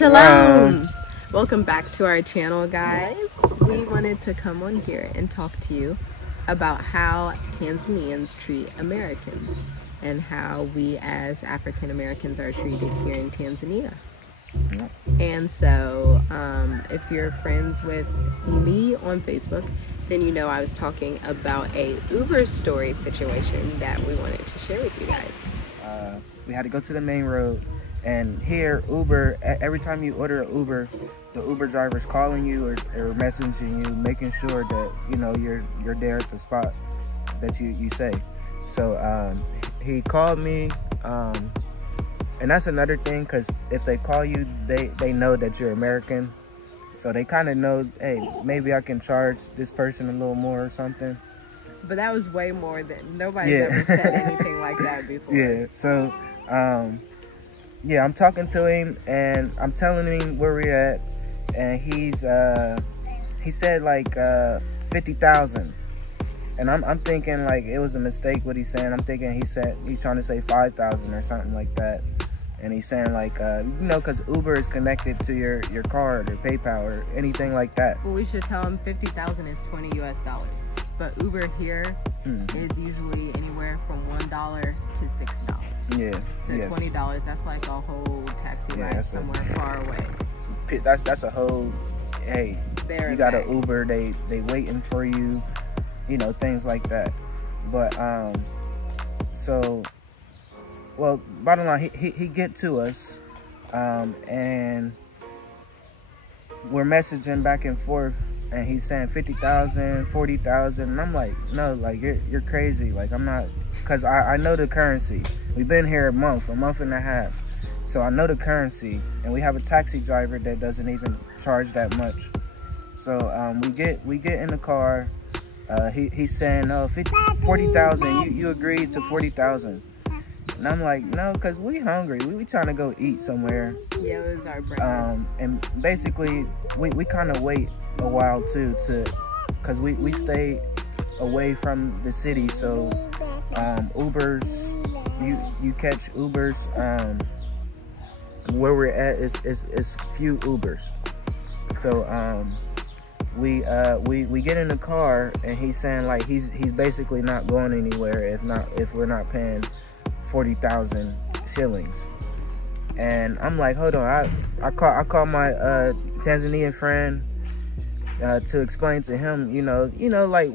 Shalom. Welcome back to our channel, guys. We wanted to come on here and talk to you about how Tanzanians treat Americans and how we as African Americans are treated here in Tanzania. And so if you're friends with me on Facebook, then you know I was talking about a Uber story situation that we wanted to share with you guys. We had to go to the main road, and here Uber, every time you order an Uber, the Uber driver's calling you or messaging you, making sure that you're there at the spot that you say. So he called me, and that's another thing, because if they call you, they know that you're American, so they kind of know, hey, maybe I can charge this person a little more or something. But that was way more than nobody's ever said anything like that before. Yeah. So yeah, I'm talking to him and I'm telling him where we're at, and he said like 50,000, and I'm thinking like it was a mistake what he's saying. I'm thinking he's trying to say 5,000 or something like that, and he's saying like because Uber is connected to your card or PayPal or anything like that. Well, we should tell him 50,000 is $20 US, but Uber here is usually anywhere from $1 to $6. Yeah. So $20, that's like a whole taxi ride somewhere far away. That's a whole, hey, you got an Uber, they waiting for you, things like that. But so, well, bottom line, he get to us, and we're messaging back and forth, and he's saying 50,000, 40,000, and I'm like, no, like you're crazy. Like I'm not, because I know the currency. We've been here a month and a half, so I know the currency, and we have a taxi driver that doesn't even charge that much. So we get in the car. He's saying, no, 40,000. You agreed to 40,000, and I'm like, no, because we hungry. We trying to go eat somewhere. Yeah, it was our breakfast. And basically we kind of wait a while too, because we stay away from the city, so Ubers, you catch Ubers, where we're at is few Ubers. So we get in the car, and he's saying like he's basically not going anywhere if we're not paying 40,000 shillings. And I'm like, hold on, I call my Tanzanian friend to explain to him, like,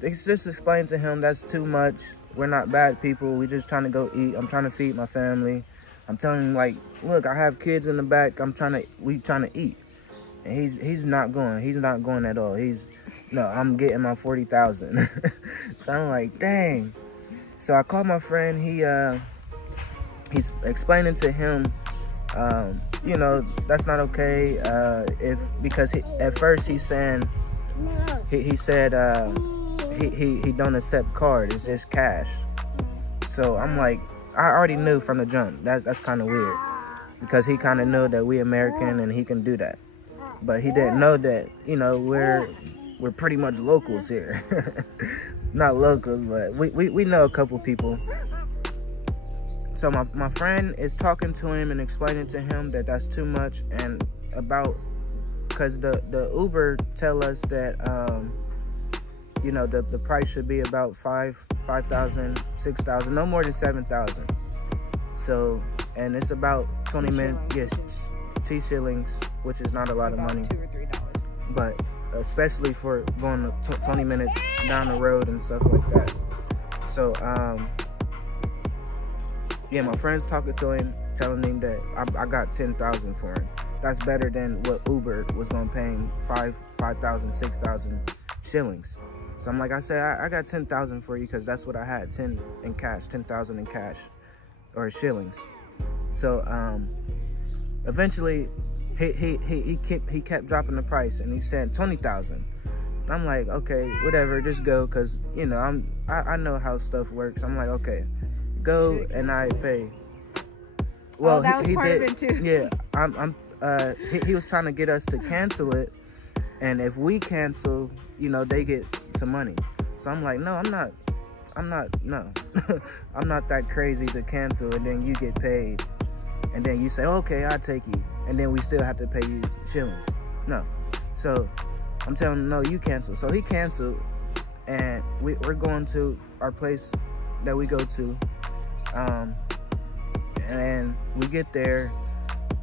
just explain to him that's too much. We're not bad people. We just trying to go eat. I'm trying to feed my family. I'm telling him like, look, I have kids in the back. We trying to eat. And he's not going. He's not going at all. No, I'm getting my 40,000. So I'm like, dang. So I called my friend. He's explaining to him, that's not okay. Because at first he's saying, he said he don't accept card. It's just cash. So I'm like, I already knew from the jump that's kind of weird, because he kind of knew that we American and he can do that, but he didn't know that we're pretty much locals here. Not locals, but we know a couple people. So my friend is talking to him and explaining to him that that's too much, and because the Uber tell us that the price should be about 5,000, 6,000, no more than 7,000. So, and it's about 20 minutes. Yes, T shillings, which is not a lot of money. $2 or $3. But especially for going 20 minutes down the road and stuff like that. So, yeah, my friend's talking to him, telling him that I got 10,000 for him. That's better than what Uber was gonna pay him, 5,000, 6,000 shillings. So I'm like, I got 10,000 for you, because that's what I had, 10,000 in cash or shillings. So eventually he kept dropping the price, and he said 20,000. I'm like, okay, whatever, just go, because I know how stuff works. I'm like, okay, go, and I pay. Well, that was he part did. of it too. Yeah, he was trying to get us to cancel it, and if we cancel, they get some money. So I'm like, no, I'm not I'm not that crazy to cancel and then you get paid and then you say, okay, I'll take you. and then we still have to pay you shillings. No. So I'm telling him, no, you cancel. So he canceled, and we're going to our place that we go to, and we get there,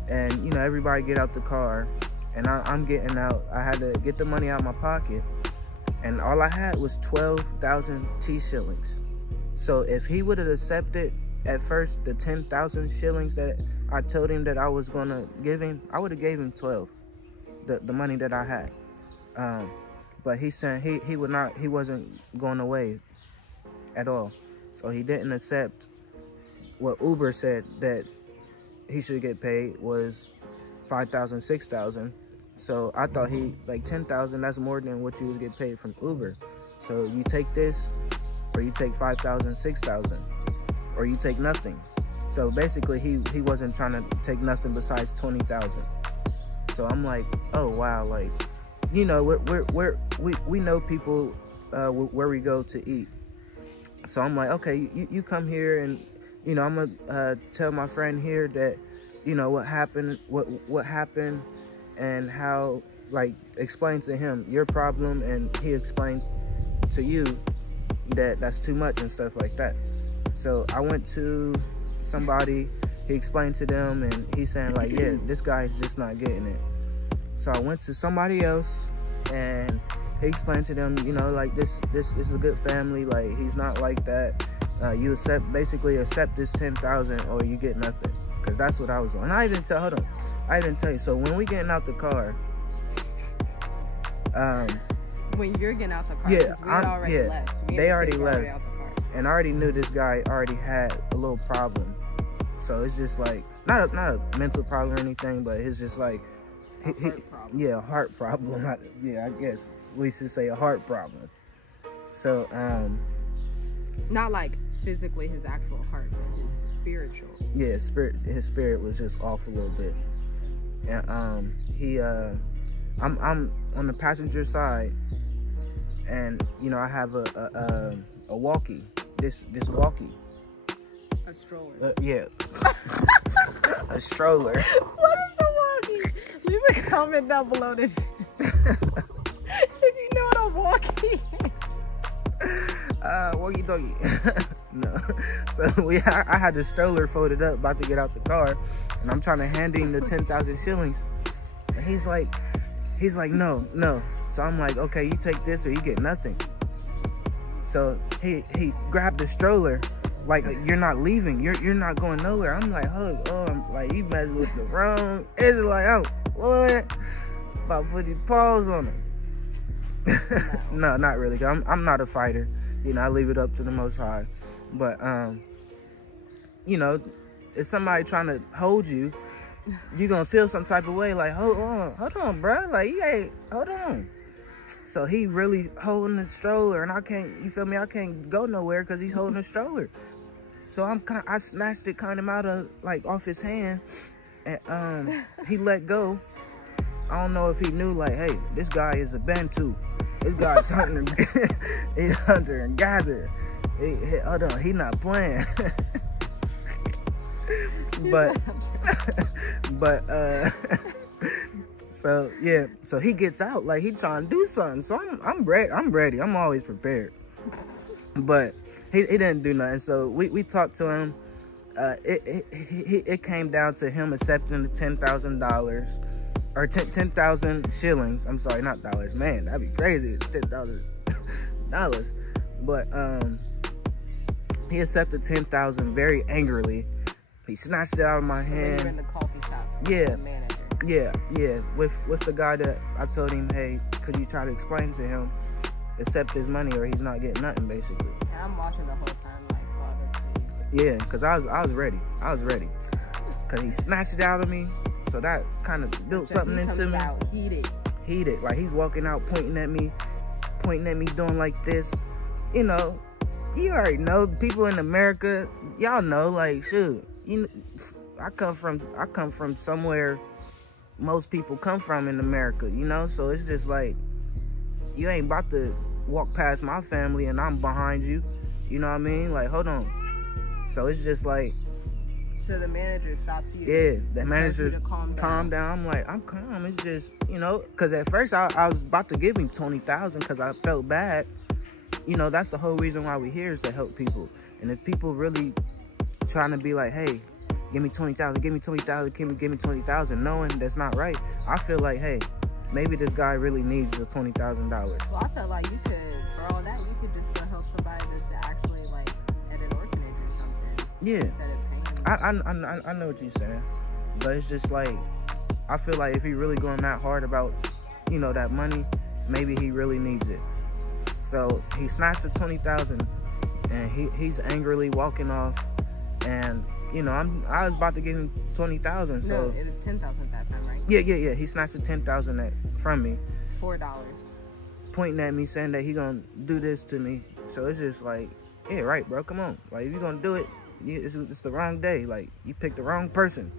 and you know, everybody get out the car, and I'm getting out. I had to get the money out of my pocket, and all I had was 12,000 T shillings. So if he would have accepted at first the 10,000 shillings that I told him that I was gonna give him, I would have gave him 12, the money that I had. But he said he would not, he wasn't going away at all. So he didn't accept what Uber said that he should get paid was 5,000, 6,000. So I thought he, like 10,000, that's more than what you was get paid from Uber. So you take this, or you take 5,000, 6,000, or you take nothing. So basically he wasn't trying to take nothing besides 20,000. So I'm like, oh wow, like, you know, we know people where we go to eat. So I'm like, okay, you come here, and you know, I'm gonna tell my friend here that, you know, what happened, and how, like, explain to him your problem, and he explained to you that that's too much and stuff like that. So I went to somebody, he explained to them, and he's saying like, yeah, this guy is just not getting it. So I went to somebody else, and he explained to them, you know, like, this is a good family, like, he's not like that. You basically accept this 10,000 or you get nothing, because that's what I was doing. And I didn't tell you. So when we getting out the car, when you're getting out the car, yeah, we had already left. They already left, out the car. and I already knew this guy already had a little problem. So it's just like, not a mental problem or anything, but it's just like, a heart problem. Yeah, I guess we should say a heart problem. So not like physically his actual heart, but his spiritual. Yeah, his spirit was just off a little bit. And I'm on the passenger side, and you know, I have a walkie. This walkie. A stroller. Yeah. A stroller. What is a walkie? Leave a comment down below this. If you know what a walkie is. Walkie-talkie. No. So I had the stroller folded up, about to get out the car, and I'm trying to hand him the 10,000 shillings. And he's like, no. So I'm like, okay, you take this or you get nothing. So he grabbed the stroller, like, you're not leaving, you're not going nowhere. I'm like, I'm like, you messing with the wrong. It's like, oh, what? About to put these paws on him. No, not really. I'm not a fighter. You know, I leave it up to the Most High. But you know, if somebody trying to hold you, you're gonna feel some type of way. Like, hold on, bro. Like, hold on. So he really holding the stroller, and I can't. You feel me? I can't go nowhere because he's holding the stroller. So I snatched it kind of out of, like, off his hand, and he let go. I don't know if he knew, like, hey, this guy is a Bantu. This guy's hunter. He's hunter and gatherer. Hold on, he not playing. but so yeah, so he gets out, like, he trying to do something. So I'm ready. I'm always prepared. But he didn't do nothing. So we talked to him. It came down to him accepting the $10,000 or 10,000 shillings. I'm sorry, not dollars. Man, that'd be crazy. $10,000. But he accepted 10,000 very angrily. He snatched it out of my hand. You were in the coffee shop. Yeah. The manager. Yeah. With the guy that I told him, hey, could you try to explain to him, accept his money or he's not getting nothing, basically. And I'm watching the whole time, like, Father, please. Yeah, because I was ready. Because he snatched it out of me. So that kind of built something into me. Out heated. Like, he's walking out, pointing at me, doing like this. You know, you already know, people in America, y'all know, like, shoot, you know, I come from somewhere most people come from in America, you know? So it's just like, you ain't about to walk past my family and I'm behind you. You know what I mean? Like, hold on. So it's just like, So the manager stops you. Yeah, the manager calm down. I'm like, I'm calm. It's just, you know, because at first I was about to give him 20,000 because I felt bad. You know, that's the whole reason why we're here, is to help people. And if people really trying to be like, hey, give me 20,000, give me 20,000, give me 20,000, knowing that's not right, I feel like, hey, maybe this guy really needs the $20,000. Well, I felt like you could, for all that, you could just go help somebody that's actually like at an orphanage or something. Yeah. Instead of paying. I know what you're saying, but it's just like, I feel like if he really going that hard about, you know, that money, maybe he really needs it. So he snatched the 20,000, and he's angrily walking off, and you know, I was about to give him 20,000. So no, it was 10,000 at that time, right? Yeah. He snatched the 10,000 from me. $4. Pointing at me, saying that he gonna do this to me. So it's just like, yeah, right, bro. Come on, like if you gonna do it, it's the wrong day. Like you picked the wrong person.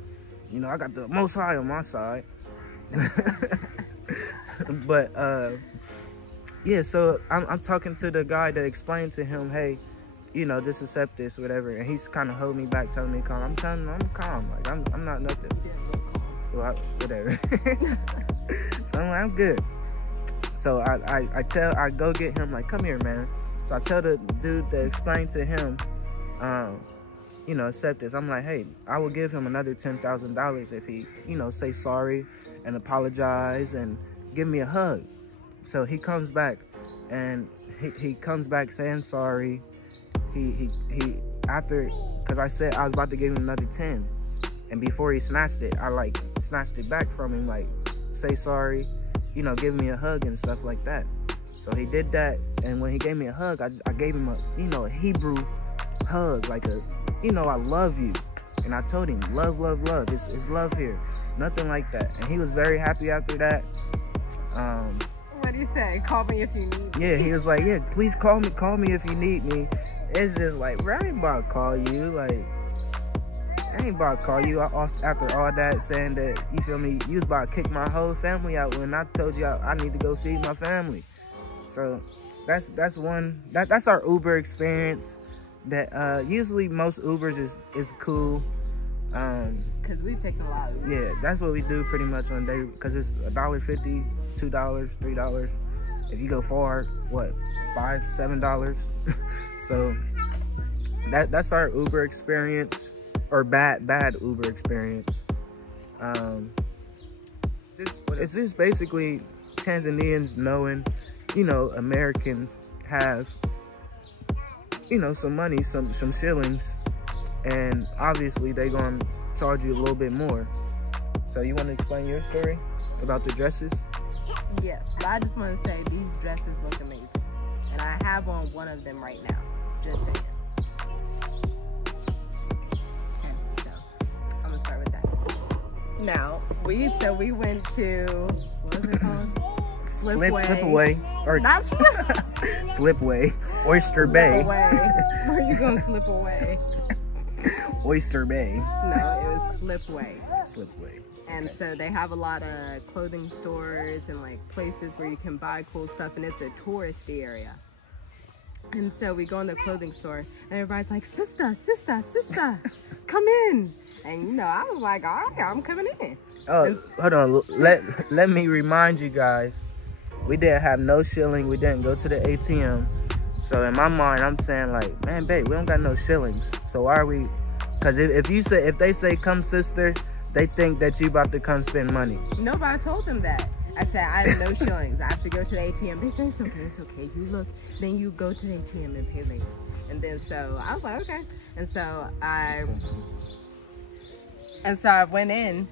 You know, I got the Most High on my side. But yeah. So I'm talking to the guy that explained to him, hey, you know, just accept this, whatever. And he's kind of holding me back, telling me calm. I'm telling him I'm calm. Like I'm not nothing. Well, whatever. So I'm like, I'm good. So I go get him, like, come here, man. So I tell the dude that explained to him, you know, accept this. I'm like, hey, I will give him another $10,000 if he, you know, say sorry and apologize and give me a hug. So he comes back, and he comes back saying sorry. He after, because I said I was about to give him another 10, and before he snatched it, I like snatched it back from him, like, say sorry, you know, give me a hug and stuff like that. So he did that, and when he gave me a hug, I gave him a, you know, a Hebrew hug, like a, you know, I love you. And I told him, love, love, love. It's love here. Nothing like that. And he was very happy after that. What did he say? Call me if you need me. Yeah, he was like, yeah, please call me if you need me. It's just like, bro, I ain't about to call you. Like, I ain't about to call you off after all that, saying that, you feel me, you was about to kick my whole family out when I told you I need to go feed my family. So that's our Uber experience. That usually most Ubers is cool. Because we've taken a lot of Ubers. Yeah, that's what we do pretty much on a day, because it's $1.50, $2, $3. If you go far, what, $5, $7? So that's our Uber experience, or bad Uber experience. It's just basically Tanzanians knowing, you know, Americans have, you know, some money, some shillings, and obviously they gonna charge you a little bit more. So you want to explain your story about the dresses? Yes, but I just want to say these dresses look amazing, and I have on one of them right now. Just saying. Okay, so I'm gonna start with that. Now we went to, what was it called? Slipaway, or not Slipaway, Oyster Bay. Where are you gonna slip away? Oyster Bay. No, it was Slipaway. Slipaway. And so they have a lot of clothing stores and like places where you can buy cool stuff, and it's a touristy area. And so we go in the clothing store, and everybody's like, sister, come in. And you know, I was like, all right, I'm coming in. Oh, hold on. Let me remind you guys, we didn't have no shilling. We didn't go to the ATM. So in my mind, I'm saying like, man, babe, we don't got no shillings. So why are we? Because if they say come, sister, they think that you about to come spend money. No, but I told them that. I said, I have no shillings. I have to go to the ATM. They said, it's okay. You look, then you go to the ATM and pay later. And then so I was like, okay. And so I went in,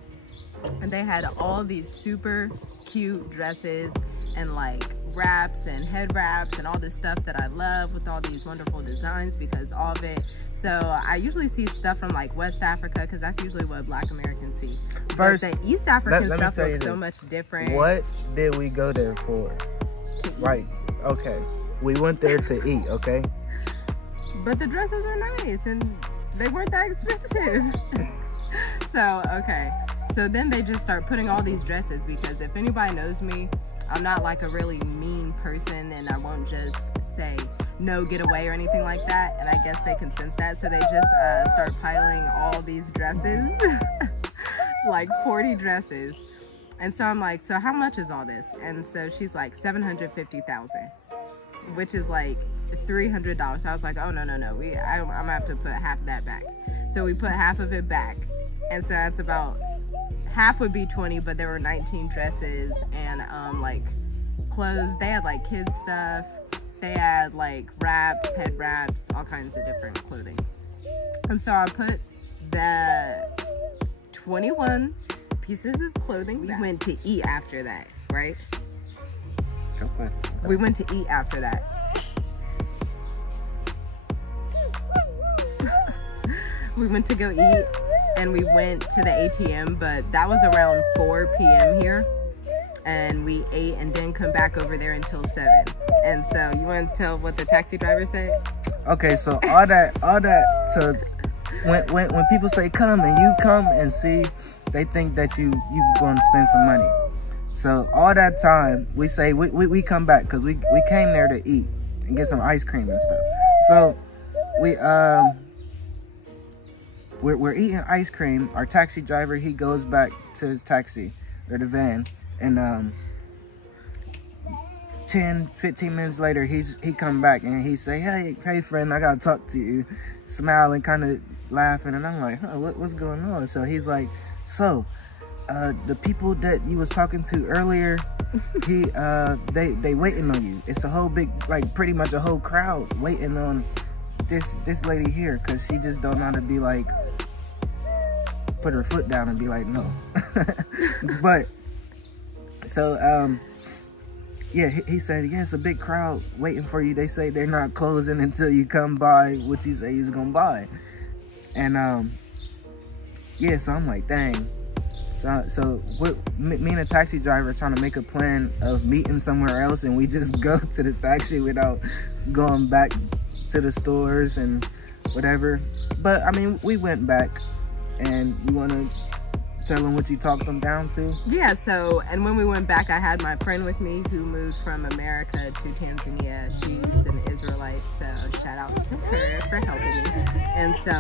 and they had all these super cute dresses and like wraps and head wraps and all this stuff that I love, with all these wonderful designs, because all of it. So I usually see stuff from like West Africa, because that's usually what Black Americans see. First, but the East African stuff looks so much different. What did we go there for? To eat. Right. Okay. We went there to eat. Okay. But the dresses are nice, and they weren't that expensive. So okay. So then they just start putting all these dresses, because if anybody knows me, I'm not like a really mean person, and I won't just say, no getaway or anything like that, and I guess they can sense that, so they just start piling all these dresses, like 40 dresses. And so I'm like, so how much is all this? And so she's like, $750,000, which is like $300. So I was like, oh no, I'm gonna have to put half of that back. So we put half of it back, and so that's about half would be 20, but there were 19 dresses and like clothes. They had like kids stuff. They had like wraps, head wraps, all kinds of different clothing. And so I put the 21 pieces of clothing. We went to eat after that, right? Okay. We went to eat after that. We went to go eat, and we went to the ATM, but that was around 4 p.m. here. And we ate and didn't come back over there until 7. And so you want to tell what the taxi driver said? Okay, so all that, so when people say come and you come and see, they think that you going to spend some money. So all that time we say we come back because we came there to eat and get some ice cream and stuff. So we're eating ice cream. Our taxi driver, he goes back to his taxi or the van, and 10-15 minutes later he come back and he say, hey friend, I gotta talk to you, smiling, kind of laughing, and I'm like, what's going on? So he's like, so the people that you was talking to earlier, they waiting on you. It's a whole big, like pretty much a whole crowd waiting on this lady here, because she just don't know how to be like, put her foot down and be like, no. But so yeah, he said, yeah, it's a big crowd waiting for you. They say they're not closing until you come by what you say you're gonna buy. And yeah, so I'm like, dang. So me and a taxi driver are trying to make a plan of meeting somewhere else, and we just go to the taxi without going back to the stores and whatever. But I mean, we went back. And you want to tell them what you talked them down to? Yeah, so, and when we went back, I had my friend with me who moved from America to Tanzania. She's an Israelite, so shout out to her for helping me. And so,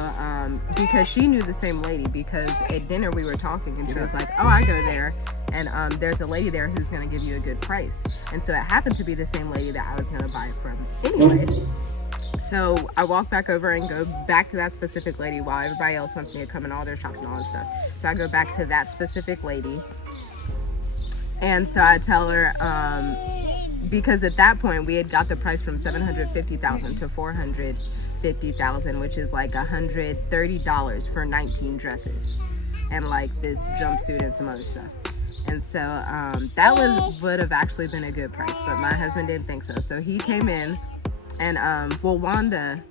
because she knew the same lady, because at dinner we were talking, and she was like, oh, I go there, and there's a lady there who's going to give you a good price. And so it happened to be the same lady that I was going to buy it from anyway. So I walk back over and go back to that specific lady while everybody else wants me to come in all their shops and all this stuff. So I go back to that specific lady. And so I tell her, because at that point we had got the price from $750,000 to $450,000, which is like $130 for 19 dresses and like this jumpsuit and some other stuff. And so that would have actually been a good price, but my husband didn't think so. So he came in. And well, Wanda,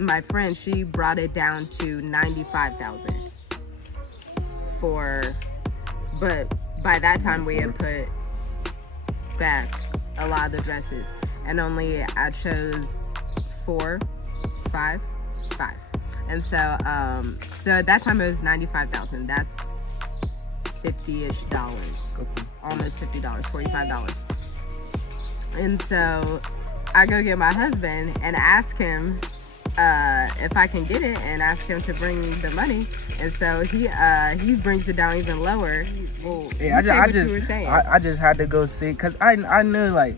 my friend, she brought it down to $95,000 but by that time we had put back a lot of the dresses, and only I chose 5. And so so at that time it was $95,000. That's $50-ish, almost $50, $45. And so I go get my husband and ask him if I can get it, and ask him to bring the money. And so he brings it down even lower. Well, yeah, I just had to go see, because I knew like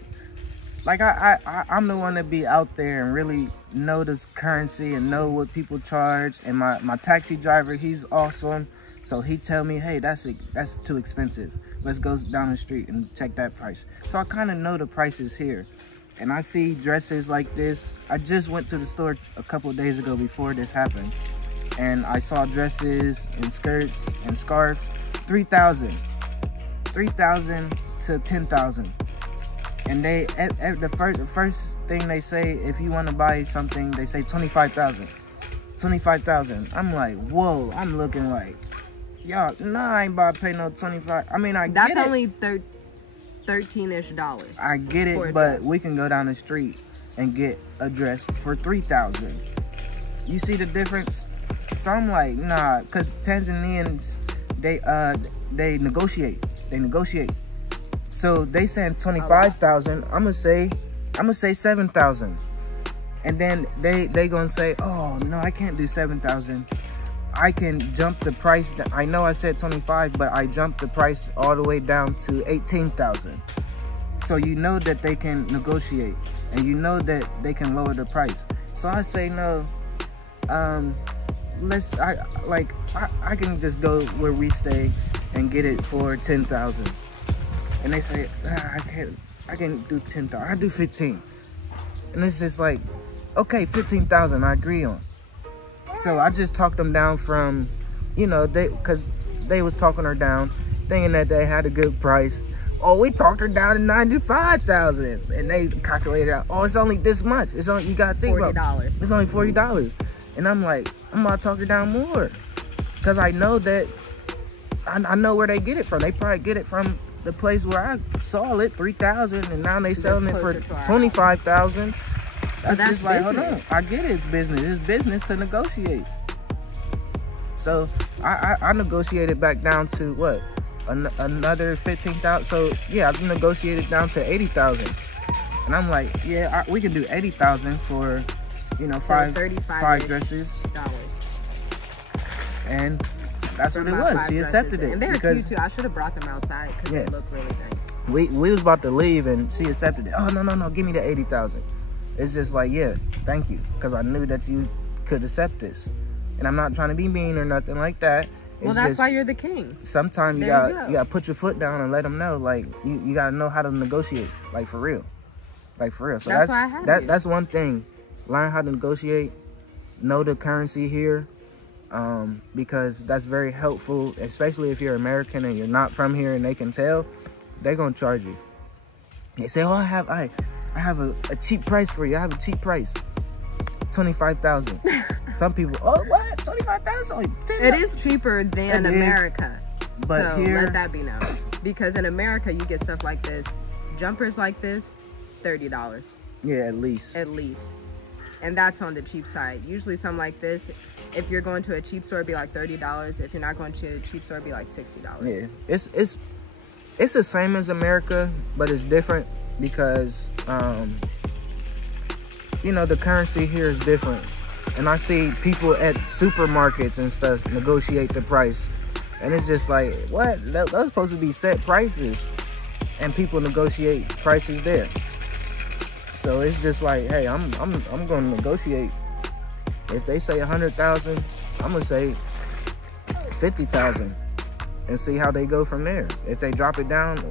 I'm the one that be out there and really know this currency and know what people charge. And my taxi driver, he's awesome. So he tell me, hey, that's too expensive. Let's go down the street and check that price. So I kind of know the prices here. And I see dresses like this. I just went to the store a couple of days ago before this happened, and I saw dresses and skirts and scarves, $3,000 to $10,000. And they the first thing they say, if you want to buy something, they say $25,000. I'm like, whoa. I'm looking like, y'all, nah, I ain't about to pay no 25. I mean, that's only $13-ish. I get it, but we can go down the street and get a dress for $3,000. You see the difference? So I'm like, nah, because Tanzanians, they negotiate. So they saying 25,000. I'm gonna say 7,000. And then they gonna say, oh no, I can't do 7,000. I can jump the price. I know I said 25, but I jumped the price all the way down to 18,000. So you know that they can negotiate, and you know that they can lower the price. So I say no. I can just go where we stay and get it for 10,000. And they say, I can't do 10,000. I do 15. And it's just like, okay, 15,000. I agree on. So I just talked them down from, you know, because they was talking her down, thinking that they had a good price. Oh, we talked her down to 95,000, and they calculated out. Oh, it's only this much. It's only, you gotta think $40. about. It's only $40, and I'm like, I'm about to talk her down more, cause I know that I know where they get it from. They probably get it from the place where I saw it, 3,000, and now they selling it for 25,000. That's just like, hold on, I get it. It's business. It's business to negotiate. So I negotiated back down to what? Another 15,000. So yeah, I negotiated down to 80,000, and I'm like, yeah, we can do 80,000 for, you know, five dresses. And that's what it was. She accepted it. And they're cute too. I should have brought them outside because they look really nice. We was about to leave, and she accepted it. Oh no, give me the 80,000. It's just like, yeah, thank you, because I knew that you could accept this, and I'm not trying to be mean or nothing like that. Well, that's why you're the king. Sometimes you gotta put your foot down and let them know, like, you gotta know how to negotiate, like for real. So that's one thing. Learn how to negotiate. Know the currency here, because that's very helpful, especially if you're American and you're not from here and they can tell. They're gonna charge you. They say, oh, I have a cheap price for you. I have a cheap price. 25,000. Some people, oh, what? 25,000? It is cheaper than America. But so here, let that be known. Because in America, you get stuff like this, jumpers like this, $30. Yeah, at least. At least. And that's on the cheap side. Usually something like this, if you're going to a cheap store, it'd be like $30. If you're not going to a cheap store, it'd be like $60. Yeah, it's the same as America, but it's different because, you know, the currency here is different. And I see people at supermarkets and stuff negotiate the price, and it's just like, what? Those supposed to be set prices, and people negotiate prices there. So it's just like, hey, I'm gonna negotiate. If they say 100,000, I'm gonna say 50,000, and see how they go from there. If they drop it down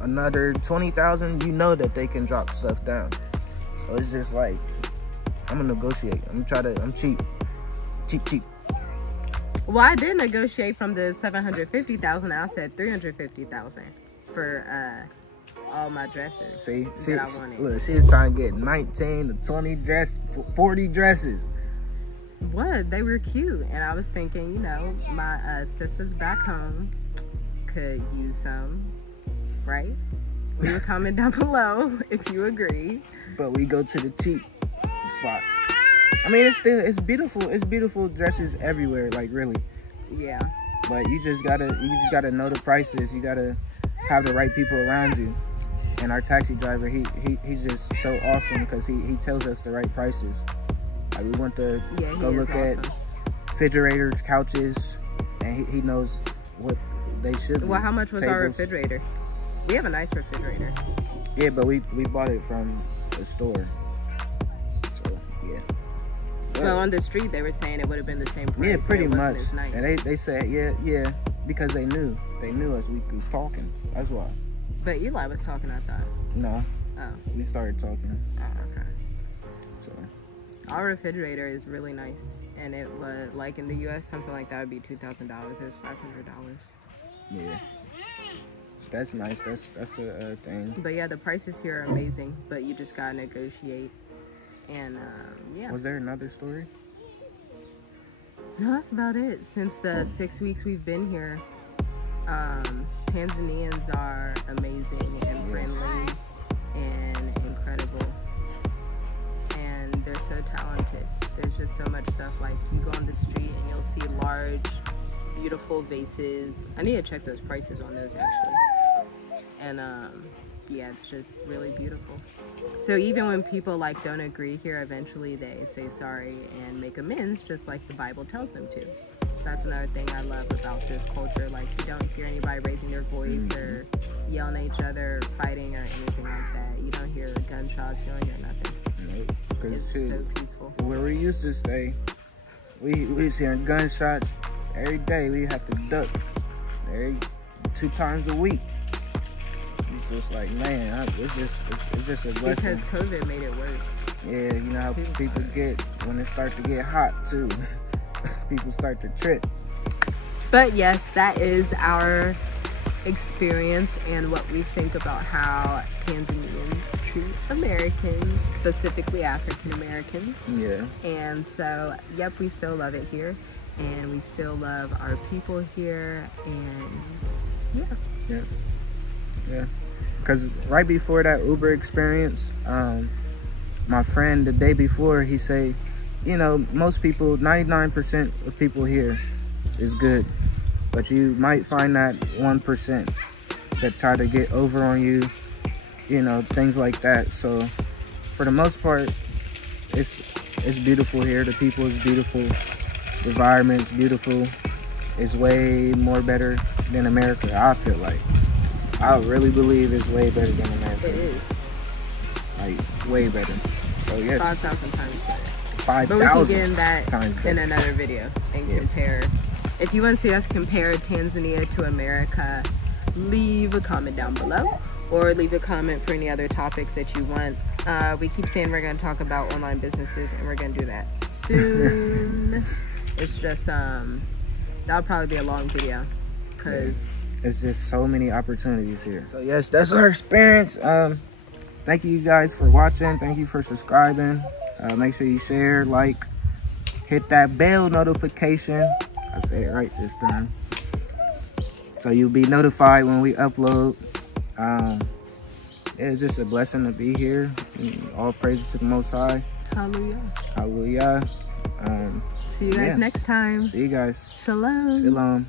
another 20,000, you know that they can drop stuff down. So it's just like, I'm gonna negotiate. I'm cheap. Well, I did negotiate from the 750,000. I said 350,000 for all my dresses. See, look, she's trying to get 19 to 20 40 dresses. What? They were cute, and I was thinking, you know, my sisters back home could use some, right? Leave a comment down below if you agree. But we go to the cheap spot. I mean, it's beautiful. It's beautiful dresses everywhere, like really. Yeah. But you just gotta know the prices. You gotta have the right people around you. And our taxi driver, he's just so awesome because he tells us the right prices. Like, we went to go look at refrigerators, couches, and he knows what they should be. Well, how much was our refrigerator? We have a nice refrigerator. Yeah, but we bought it from a store. So yeah. Well, on the street they were saying it would have been the same price. Yeah, pretty much. Nice. And they said yeah, because they knew us. We was talking. That's why. But Eli was talking, I thought. No. Oh. We started talking. Oh, okay. So. Our refrigerator is really nice, and it was like in the U.S. something like that would be $2,000. It was $500. Yeah. That's nice. That's a thing. But yeah, the prices here are amazing, but you just gotta negotiate. And yeah. Was there another story? No, that's about it. Since the 6 weeks we've been here, Tanzanians are amazing and friendly and incredible, and they're so talented. There's just so much stuff. Like, you go on the street and you'll see large, beautiful vases. I need to check those prices on those actually. And yeah, it's just really beautiful. So even when people like don't agree here, eventually they say sorry and make amends, just like the Bible tells them to. So that's another thing I love about this culture. Like, you don't hear anybody raising their voice or yelling at each other, fighting or anything like that. You don't hear gunshots, you don't hear nothing. Nope. It's so peaceful. Where we used to stay, we was hearing gunshots every day. We had to duck 2 times a week. It's just like, man, it's just a blessing. Because COVID made it worse. Yeah, you know how people get when it start to get hot too. People start to trip. But yes, that is our experience and what we think about how Tanzanians treat Americans, specifically African Americans. Yeah. And so, yep, we still love it here, and we still love our people here, and yeah. Because right before that Uber experience, my friend the day before, he say, you know, most people, 99% of people here is good, but you might find that 1% that try to get over on you, you know, things like that. So for the most part, it's beautiful here. The people is beautiful. The environment's beautiful. It's way more better than America, I feel like. I really believe it's way better than America. it is. Like, way better. So yes. 5,000 times better. 5,000 But we can get in that times better. in another video and compare. If you want to see us compare Tanzania to America, leave a comment down below, or leave a comment for any other topics that you want. We keep saying we're going to talk about online businesses, and we're going to do that soon. It's just that'll probably be a long video because there's just so many opportunities here. So yes, that's our experience. Thank you guys for watching. Thank you for subscribing. Make sure you share, like, hit that bell notification. I said it right this time. So you'll be notified when we upload. It's just a blessing to be here. All praises to the Most High. hallelujah. Hallelujah. See you guys next time. See you guys. Shalom. Shalom.